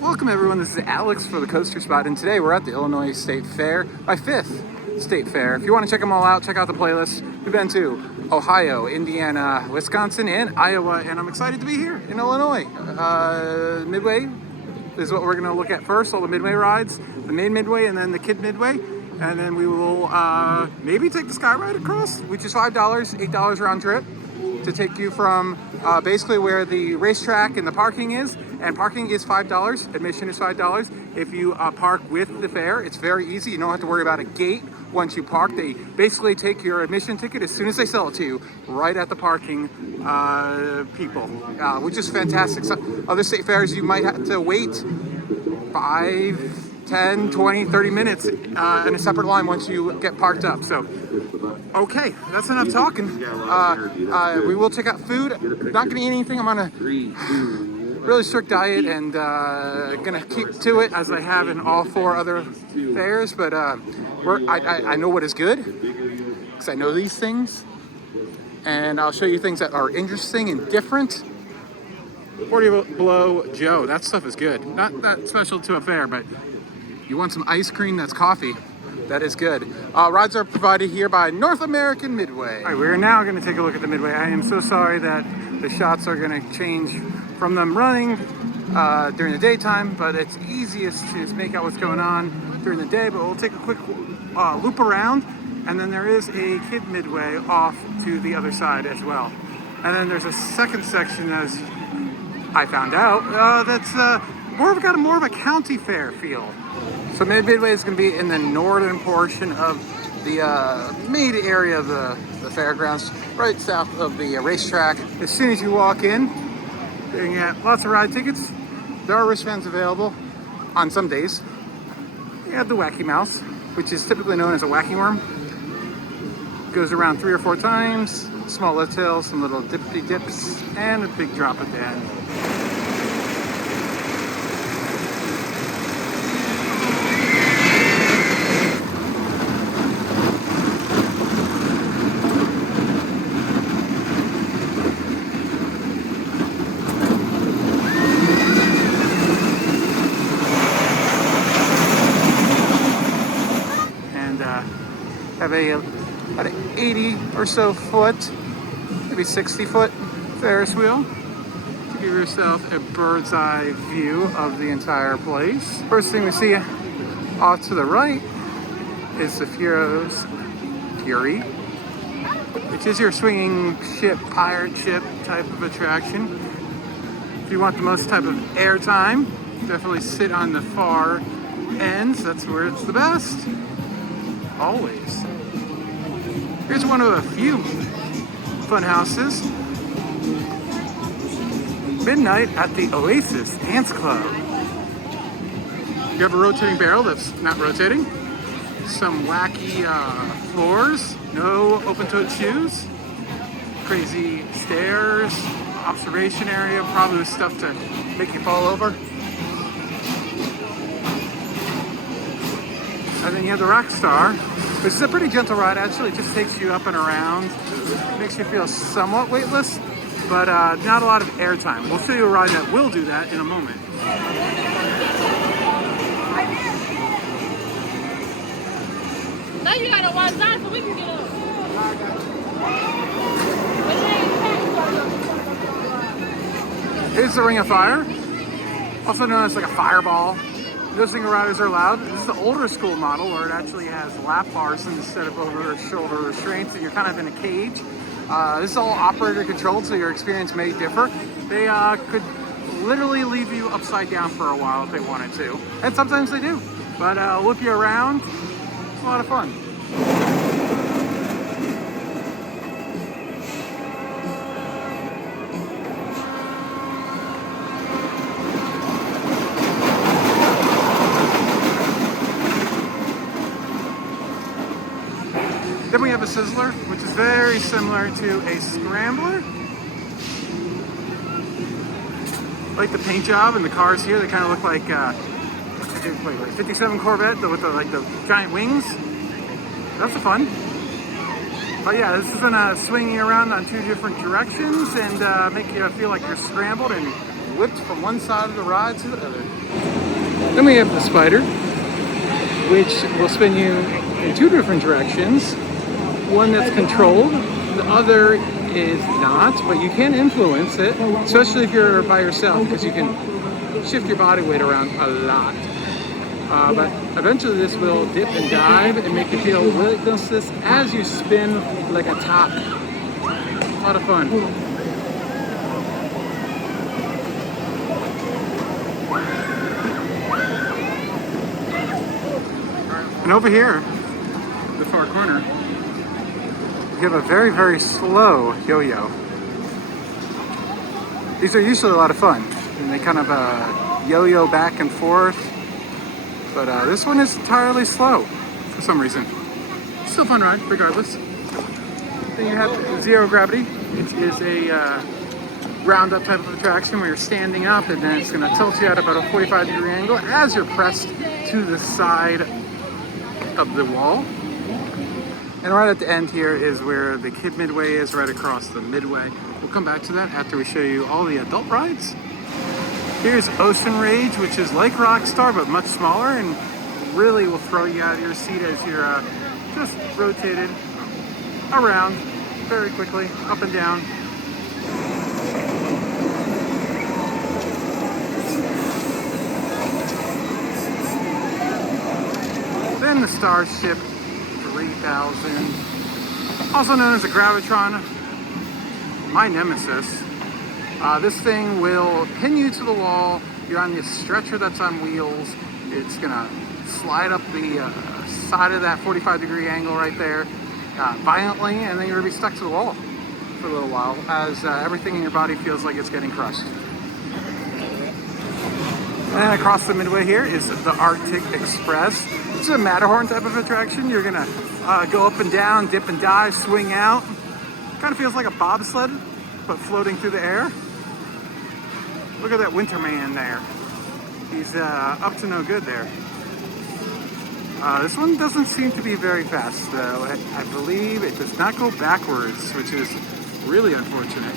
Welcome everyone, this is Alex for the Coaster Spot, and today we're at the Illinois State Fair, my 5th State Fair. If you want to check them all out, check out the playlist. We've been to Ohio, Indiana, Wisconsin, and Iowa, and I'm excited to be here in Illinois. Midway is what we're going to look at first, all the Midway rides, the main Midway and then the kid Midway, and then we will maybe take the Sky Ride across, which is $5, $8 round trip, to take you from basically where the racetrack and the parking is. And parking is $5, admission is $5. If you park with the fair, it's very easy. You don't have to worry about a gate once you park. They basically take your admission ticket as soon as they sell it to you, right at the parking people, which is fantastic. Some other state fairs, you might have to wait 5, 10, 20, 30 minutes in a separate line once you get parked up. So, okay, that's enough talking. We will check out food. Not gonna eat anything. I'm on a really strict diet and gonna keep to it as I have in all 4 other fairs, but I know what is good because I know these things, and I'll show you things that are interesting and different. 40 Below Joe, that stuff is good. Not that special to a fair, but you want some ice cream that's coffee, that is good. Rides are provided here by North American Midway. All right, we're now gonna take a look at the Midway. I am so sorry that the shots are gonna change from them running during the daytime, but it's easiest to make out what's going on during the day. But we'll take a quick loop around, and then there is a kid Midway off to the other side as well. And then there's a second section, as I found out, that's more of a county fair feel. So Midway is going to be in the northern portion of the main area of the fairgrounds, right south of the racetrack. As soon as you walk in, you can get lots of ride tickets. There are wristbands available on some days. You have the Wacky Mouse, which is typically known as a wacky worm. Goes around 3 or 4 times. Small lift hills, some little dippy dips, and a big drop at the end. Have about an 80 or so foot, maybe 60 foot Ferris wheel to give yourself a bird's eye view of the entire place. First thing we see off to the right is the Fury, which is your swinging ship, pirate ship type of attraction. If you want the most type of airtime, definitely sit on the far ends. That's where it's the best. Always. Here's one of a few fun houses. Midnight at the Oasis Dance Club. You have a rotating barrel that's not rotating. Some wacky floors. No open-toed shoes. Crazy stairs. Observation area, probably with stuff to make you fall over. And then you have the Rockstar, which is a pretty gentle ride. Actually, it just takes you up and around. Makes you feel somewhat weightless, but not a lot of airtime. We'll show you a ride that will do that in a moment. Now you gotta watch that so we can get up. Here's the Ring of Fire, also known as like a fireball. No single riders are allowed. This is the older school model where it actually has lap bars instead of over-shoulder restraints, and you're kind of in a cage. This is all operator controlled, so your experience may differ. They could literally leave you upside down for a while if they wanted to, and sometimes they do. But whip you around, it's a lot of fun. Then we have a Sizzler, which is very similar to a Scrambler. Like the paint job and the cars here, they kind of look like 57 Corvette with the giant wings. That's fun. But yeah, this is gonna swing you around on 2 different directions and make you feel like you're scrambled and whipped from one side of the ride to the other. Then we have the spider, which will spin you in two different directions. One that's controlled, the other is not, but you can influence it, especially if you're by yourself, because you can shift your body weight around a lot. But eventually this will dip and dive and make you feel weightlessness as you spin like a top. A lot of fun. And over here, the far corner, you have a very, very slow yo-yo. These are usually a lot of fun, and they kind of yo-yo back and forth. But this one is entirely slow for some reason. Still fun ride, regardless. Then you have zero gravity, which is a round up type of attraction where you're standing up and then it's going to tilt you at about a 45-degree angle as you're pressed to the side of the wall. And right at the end here is where the kid midway is, right across the midway. We'll come back to that after we show you all the adult rides. Here's Ocean Rage, which is like Rockstar but much smaller and really will throw you out of your seat as you're just rotated around very quickly, up and down. Then the Starship 3000, also known as the Gravitron, my nemesis. This thing will pin you to the wall. You're on this stretcher that's on wheels. It's gonna slide up the side of that 45-degree angle right there violently, and then you're gonna be stuck to the wall for a little while as everything in your body feels like it's getting crushed. And across the midway here is the Arctic Express. It's a Matterhorn type of attraction. You're gonna go up and down, dip and dive, swing out. Kind of feels like a bobsled, but floating through the air. Look at that winter man there. He's up to no good there. This one doesn't seem to be very fast though. I believe it does not go backwards, which is really unfortunate.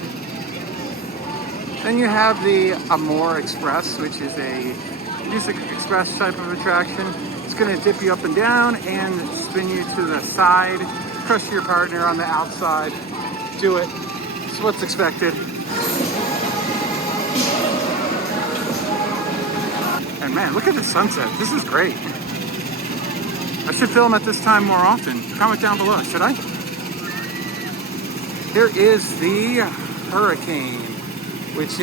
Then you have the Amore Express, which is a Music Express type of attraction. It's going to dip you up and down and spin you to the side, crush your partner on the outside. Do it. It's what's expected. And man, look at the sunset. This is great. I should film at this time more often. Comment down below, should I? Here is the Hurricane, which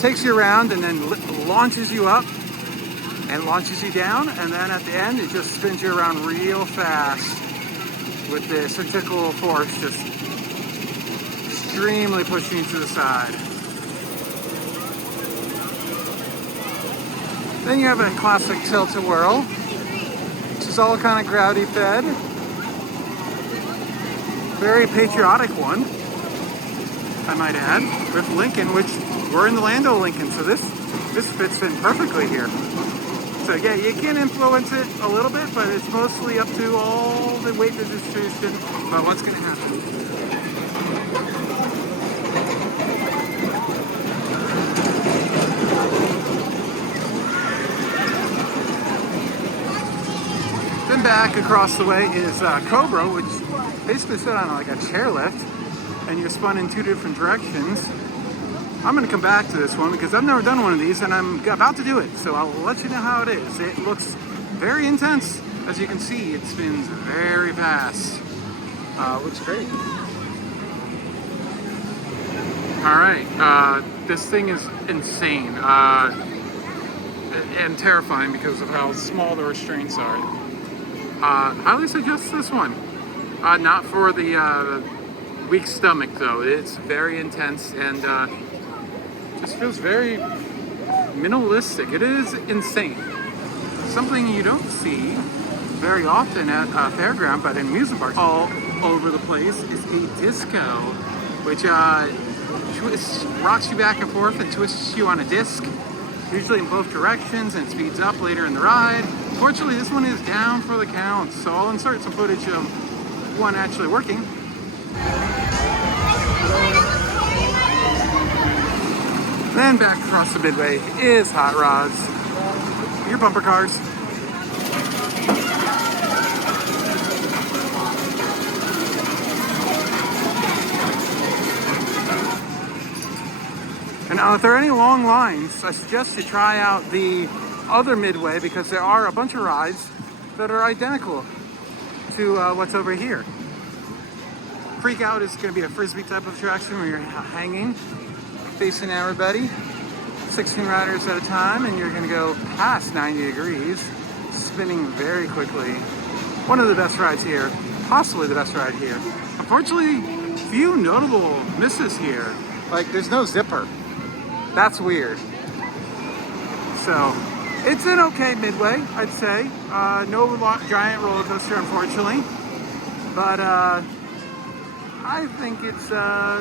takes you around and then launches you up and launches you down, and then at the end it just spins you around real fast with the centrifugal force just extremely pushing you to the side. Then you have a classic tilt-a-whirl, which is all kind of gravity fed. Very patriotic one, I might add, with Lincoln, which we're in the land of Lincoln, so this fits in perfectly here. So yeah, you can influence it a little bit, but it's mostly up to all the weight distribution about what's going to happen. Then back across the way is Cobra, which basically sit on like a chairlift, and you're spun in two different directions. I'm going to come back to this one because I've never done one of these and I'm about to do it, so I'll let you know how it is. It looks very intense. As you can see, it spins very fast. Looks great. Alright, this thing is insane and terrifying because of how small the restraints are. Highly suggest this one. Not for the weak stomach though. It's very intense and just feels very minimalistic. It is insane. Something you don't see very often at Fairgrounds, but in amusement parks all over the place is a disco, which rocks you back and forth and twists you on a disc, usually in both directions, and speeds up later in the ride. Unfortunately, this one is down for the count, so I'll insert some footage of one actually working. Then back across the midway is Hot Rods. your bumper cars. And now if there are any long lines, I suggest you try out the other midway because there are a bunch of rides that are identical to what's over here. Freak Out is going to be a frisbee type of attraction where you're hanging, facing everybody, 16 riders at a time, and you're going to go past 90 degrees, spinning very quickly. One of the best rides here, possibly the best ride here. Unfortunately, few notable misses here. Like, there's no zipper. That's weird. So, it's an okay midway, I'd say. No giant roller coaster, unfortunately. But I think it's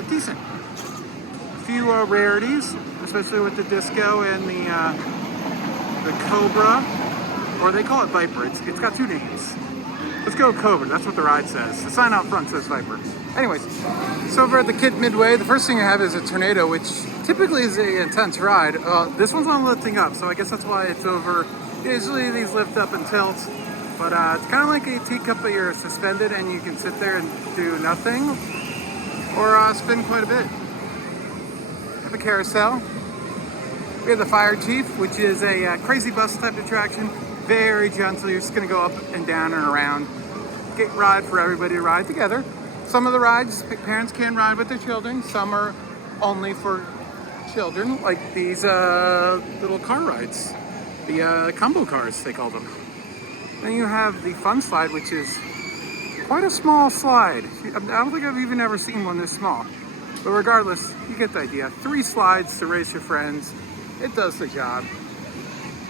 decent. A few rarities, especially with the disco and the Cobra, or they call it Viper. It's got two names. Let's go Cobra. That's what the ride says. The sign out front says Viper. Anyways, so over at the Kid Midway, the first thing I have is a Tornado, which typically is an intense ride. This one's on lifting up, so I guess that's why it's over. Usually these lift up and tilt, but it's kind of like a teacup, but you're suspended and you can sit there and do nothing, or spin quite a bit. We have a carousel. We have the Fire Chief, which is a crazy bus type attraction. Very gentle. You're just going to go up and down and around. Get ride for everybody to ride together. Some of the rides, parents can ride with their children. Some are only for children, like these little car rides. The combo cars, they call them. Then you have the Fun Slide, which is quite a small slide. I don't think I've even ever seen one this small. But regardless, you get the idea. 3 slides to race your friends. It does the job.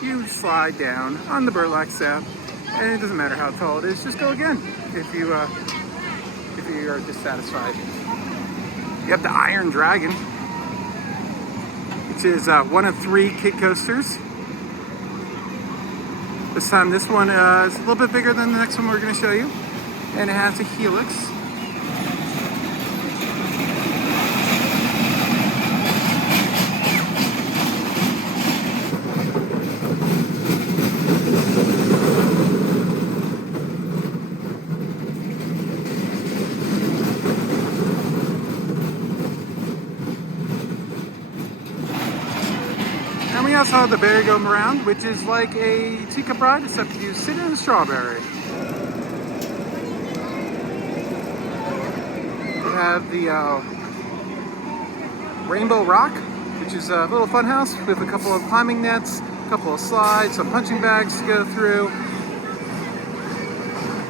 You slide down on the burlap sack, and it doesn't matter how tall it is. Just go again if you are dissatisfied. You have the Iron Dragon, which is one of 3 kid coasters. This time, this one is a little bit bigger than the next one we're going to show you, and it has a helix. And we also have the merry-go-round, which is like a teacup ride, except you sit in a strawberry. We have the Rainbow Rock, which is a little fun house with a couple of climbing nets, a couple of slides, some punching bags to go through.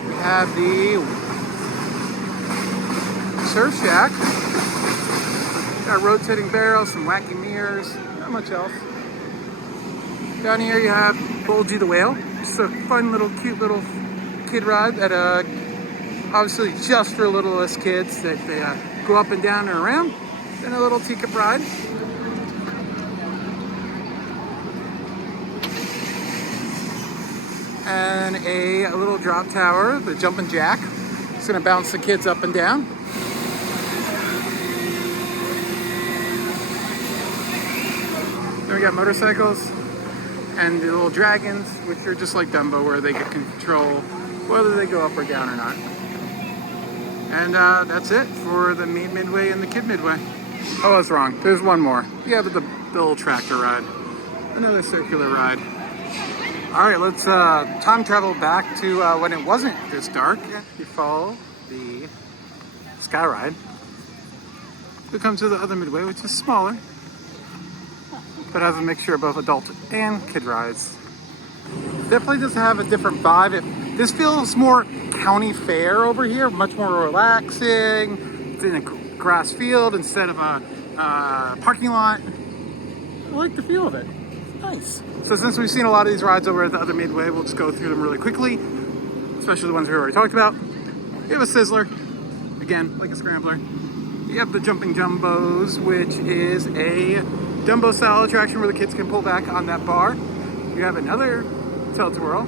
We have the Surf Shack. Got rotating barrels, some wacky mirrors, not much else. Down here you have Bulgy the Whale. Just a fun little, cute little kid ride that obviously just for littlest kids that they go up and down and around. Then a little teacup ride. And a little drop tower, the Jumpin' Jack. It's gonna bounce the kids up and down. Then we got motorcycles and the little dragons, which are just like Dumbo, where they can control whether they go up or down or not. And that's it for the Midway and the Kid Midway. Oh, I was wrong. There's one more. Yeah, but the little tractor ride. Another circular ride. All right, let's time travel back to when it wasn't this dark. You follow the Sky Ride. We come to the other Midway, which is smaller, but has a mixture of both adult and kid rides. Definitely does have a different vibe. This feels more county fair over here, much more relaxing. It's in a grass field instead of a parking lot. I like the feel of it. It's nice. So since we've seen a lot of these rides over at the other Midway, we'll just go through them really quickly, especially the ones we already talked about. You have a Sizzler, again, like a scrambler. You have the Jumping Jumbos, which is a Dumbo style attraction where the kids can pull back on that bar. You have another Tilt-A-Whirl,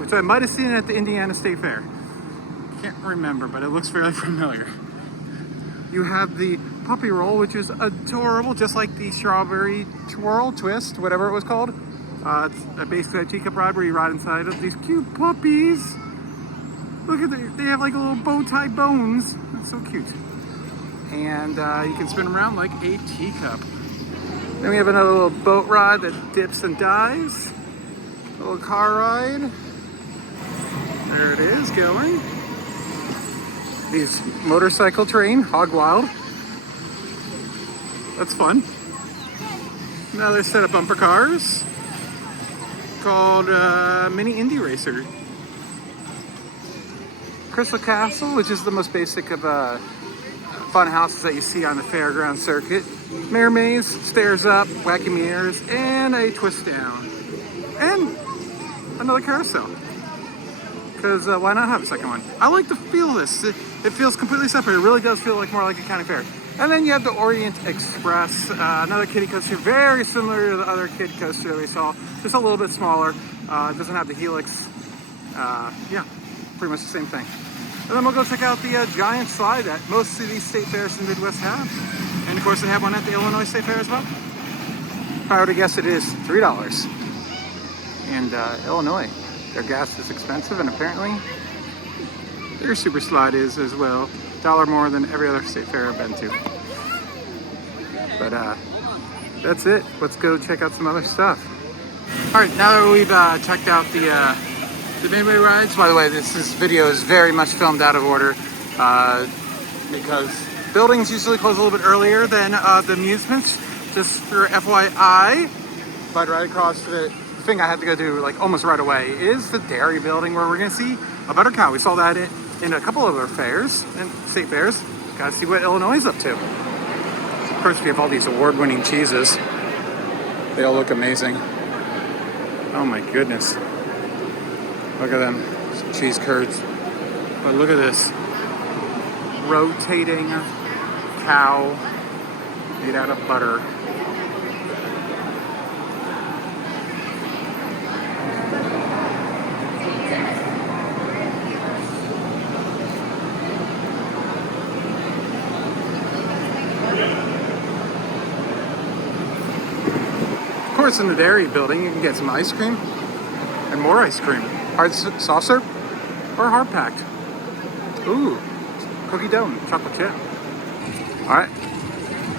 which I might have seen at the Indiana State Fair. Can't remember, but it looks fairly familiar. You have the Puppy Roll, which is adorable, just like the Strawberry Twirl Twist, whatever it was called. It's basically a teacup ride where you ride inside of these cute puppies. Look at they have like little bow tie bones. That's so cute. And you can spin around like a teacup. Then we have another little boat ride that dips and dives. A little car ride. There it is going. These motorcycle train, Hog Wild. That's fun. Another set of bumper cars called Mini Indy Racer. Crystal Castle, which is the most basic of fun houses that you see on the Fairgrounds circuit. Mare Maze, stairs up, wacky mirrors, and a twist down. And another carousel. Because why not have a second one? I like to feel this. It feels completely separate. It really does feel like more like a county fair. And then you have the Orient Express, another kiddie coaster, very similar to the other kid coaster that we saw, just a little bit smaller. It doesn't have the helix. Yeah, pretty much the same thing. And then we'll go check out the giant slide that most of these state fairs in the Midwest have. And of course they have one at the Illinois State Fair as well. If I were to guess, it is $3. And Illinois, their gas is expensive, and apparently their super slide is as well. $1 more than every other state fair I've been to. But that's it. Let's go check out some other stuff. All right, now that we've checked out the midway rides. By the way, this video is very much filmed out of order because buildings usually close a little bit earlier than the amusements. Just for FYI, but right across the thing I had to go do like almost right away is the dairy building where we're gonna see a butter cow. We saw that in a couple of our fairs and state fairs. Gotta see what Illinois is up to. Of course, we have all these award-winning cheeses. They all look amazing. Oh my goodness. Look at them, cheese curds. But look at this. Rotating cow made out of butter. Of course, in the dairy building, you can get some ice cream and more ice cream. Hard soft serve or hard packed. Ooh, cookie dough, chocolate chip. All right,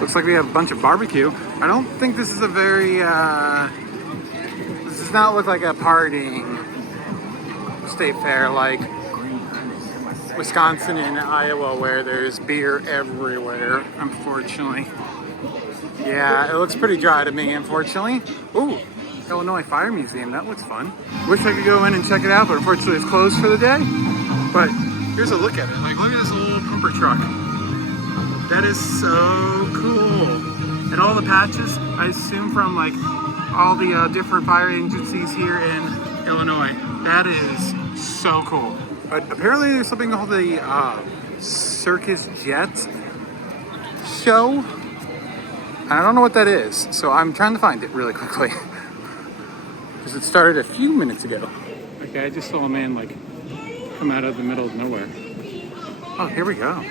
looks like we have a bunch of barbecue. I don't think this is a very, this does not look like a partying state fair like Wisconsin and Iowa where there's beer everywhere, unfortunately. Yeah, it looks pretty dry to me, unfortunately. Ooh, Illinois Fire Museum, that looks fun. Wish I could go in and check it out, but unfortunately it's closed for the day. But here's a look at it. Like, look at this little pumper truck. That is so cool. And all the patches, I assume from like all the different fire agencies here in Illinois. That is so cool. But apparently there's something called the Circus Jet show. I don't know what that is, so I'm trying to find it really quickly. Because it started a few minutes ago. Okay, I just saw a man like come out of the middle of nowhere. Oh, here we go.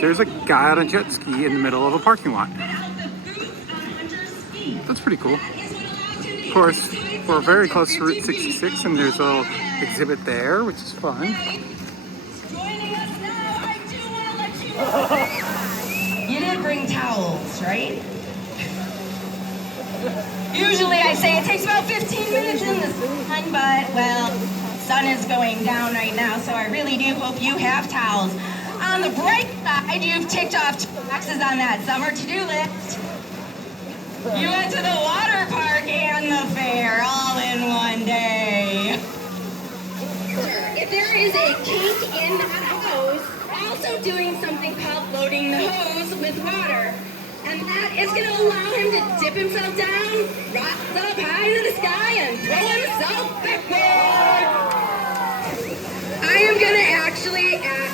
There's a guy on a jet ski in the middle of a parking lot. That's pretty cool. Of course, we're very close to Route 66 and there's a little exhibit there, which is fun. You did bring towels, right? Usually I say it takes about 15 minutes in the sun, but, well, sun is going down right now, so I really do hope you have towels. On the bright side, you've ticked off 2 boxes on that summer to-do list. You went to the water park and the fair all in one day. If there is a kink in that hose, also doing something called loading the hose with water. And that is going to allow him to dip himself down, rise up high to the sky, and throw himself backward. I am going to actually ask...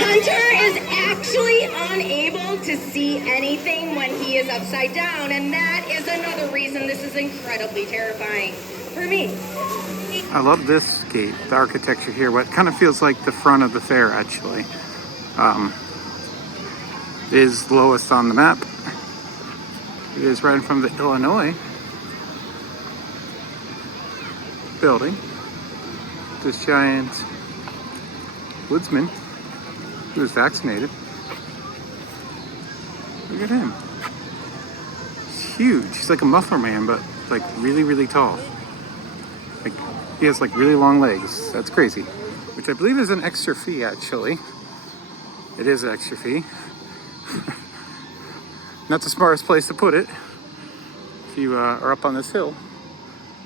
Hunter is actually unable to see anything when he is upside down, and that is another reason this is incredibly terrifying for me. I love this gate, the architecture here. What kind of feels like the front of the fair, actually. Is lowest on the map. It is right in front of the Illinois building. This giant woodsman who is vaccinated. Look at him. He's huge. He's like a muffler man, but like really, really tall. Like he has like really long legs. That's crazy. Which I believe is an extra fee, actually. It is an extra fee. Not the smartest place to put it if you are up on this hill.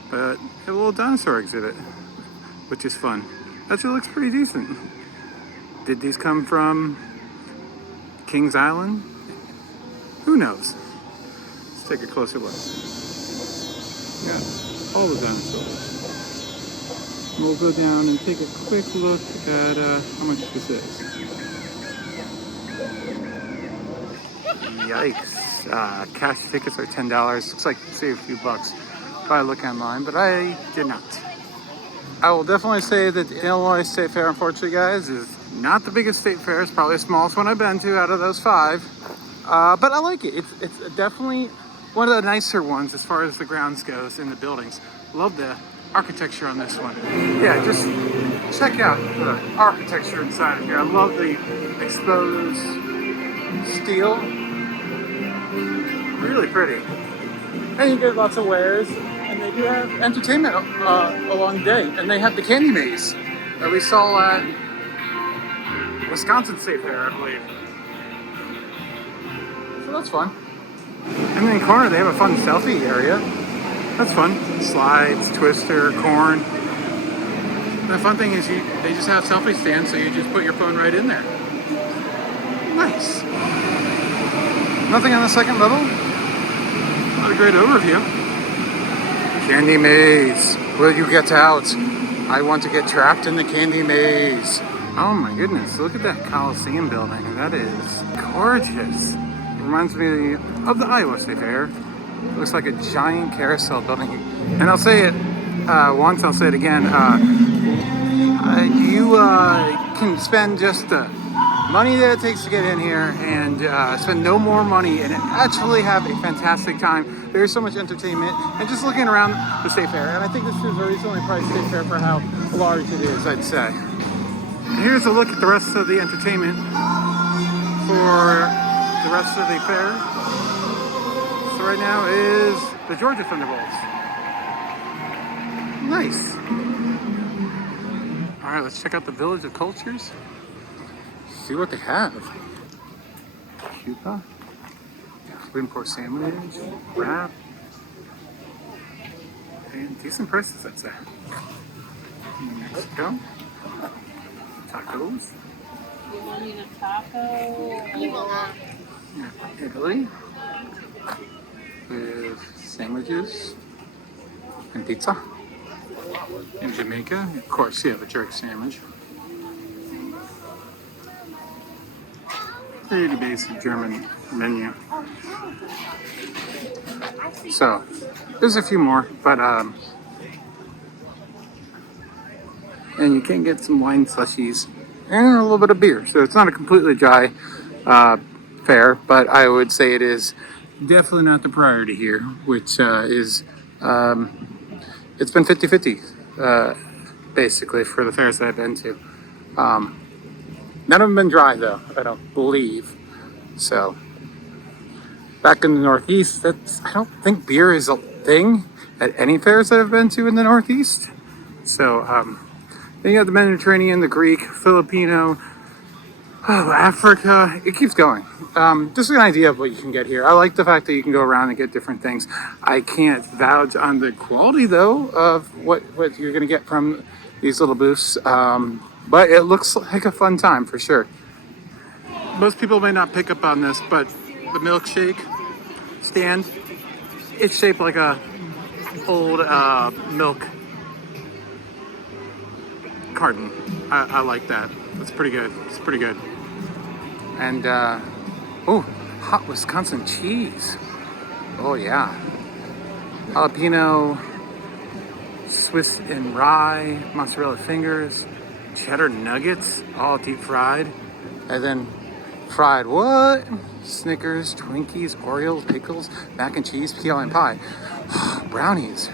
But a little dinosaur exhibit, which is fun. Actually looks pretty decent. Did these come from Kings Island? Who knows? Let's take a closer look. Yeah, all the dinosaurs. We'll go down and take a quick look at how much this is. Yikes. Cash tickets are $10. Looks like save a few bucks if I look online, but I did not. I will definitely say that the Illinois State Fair, unfortunately, guys, is not the biggest state fair. It's probably the smallest one I've been to out of those 5. But I like it. It's definitely one of the nicer ones as far as the grounds goes in the buildings. Love the architecture on this one. Yeah, just check out the architecture inside of here. I love the exposed steel. Really pretty. And you get lots of wares, and they do have entertainment along the day. And they have the candy maze that we saw at Wisconsin State Fair, I believe. So that's fun. And then in the corner, they have a fun selfie area. That's fun. Slides, twister, corn. The fun thing is they just have selfie stands, so you just put your phone right in there. Nice. Nothing on the second level. Not a great overview. Candy maze. Will you get out? I want to get trapped in the candy maze. Oh my goodness, look at that Coliseum building. That is gorgeous. It reminds me of the Iowa State Fair. It looks like a giant carousel building. And I'll say it once, I'll say it again. You can spend just the money that it takes to get in here and spend no more money and actually have a fantastic time. There's so much entertainment and just looking around the State Fair. And I think this is a reasonably priced State Fair for how large it is, I'd say. And here's a look at the rest of the entertainment for the rest of the fair. So right now is the Georgia Thunderbolts. Nice. All right, let's check out the Village of Cultures. See what they have. Cuba, Supreme Court sandwich, wrap, and decent prices, I'd say. Mexico, tacos. You want me a taco? Yeah, Italy, with sandwiches and pizza. In Jamaica, of course, you have a jerk sandwich. Pretty basic German menu. So, there's a few more, but and you can get some wine slushies and a little bit of beer. So it's not a completely dry fair, but I would say it is definitely not the priority here, which is it's been 50-50 basically for the fairs that I've been to. None of them been dry though, I don't believe. So back in the Northeast, I don't think beer is a thing at any fairs that I've been to in the Northeast. So then you have the Mediterranean, the Greek, Filipino, Africa. It keeps going. Just an idea of what you can get here. I like the fact that you can go around and get different things. I can't vouch on the quality though of what you're gonna get from these little booths. But it looks like a fun time for sure. Most people may not pick up on this, but the milkshake stand, it's shaped like a old milk carton. I like that. That's pretty good. It's pretty good. And oh, hot Wisconsin cheese. Oh yeah. Jalapeno, Swiss and rye, mozzarella fingers, cheddar nuggets, all deep fried, and then Fried what? Snickers, Twinkies, Oreos, pickles, mac and cheese, key lime pie, brownies,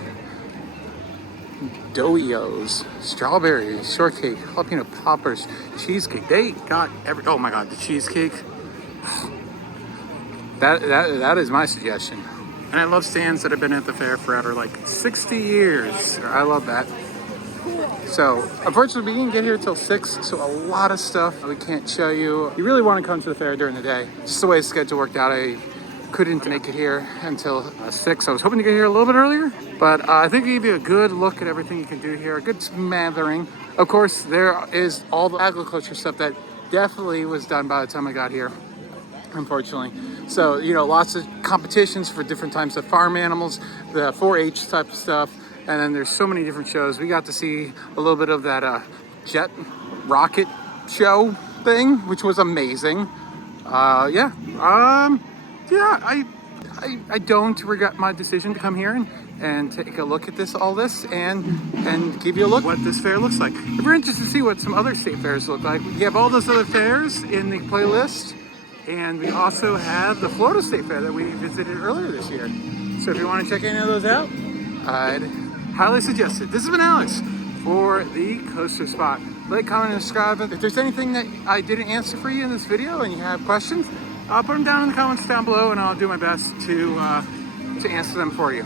Doios, strawberries, shortcake, jalapeno poppers, cheesecake. They got every. Oh my god, the cheesecake. That is my suggestion. And I love stands that have been at the fair forever, like 60 years. I love that. So, unfortunately, we didn't get here till 6, so a lot of stuff we can't show you. You really want to come to the fair during the day. Just the way the schedule worked out, I couldn't make it here until 6. I was hoping to get here a little bit earlier, but I think it gave you a good look at everything you can do here, a good smattering. Of course, there is all the agriculture stuff that definitely was done by the time I got here, unfortunately. So, you know, lots of competitions for different types of farm animals, the 4-H type of stuff. And then there's so many different shows. We got to see a little bit of that jet rocket show thing, which was amazing. I don't regret my decision to come here and take a look at all this and give you a look what this fair looks like. If you're interested to see what some other state fairs look like, we have all those other fairs in the playlist. And we also have the Florida State Fair that we visited earlier this year. So if you want to check any of those out, I'd highly suggest it. This has been Alex for the Coaster Spot. Like, comment, and subscribe. If there's anything that I didn't answer for you in this video and you have questions, I'll put them down in the comments down below and I'll do my best to answer them for you.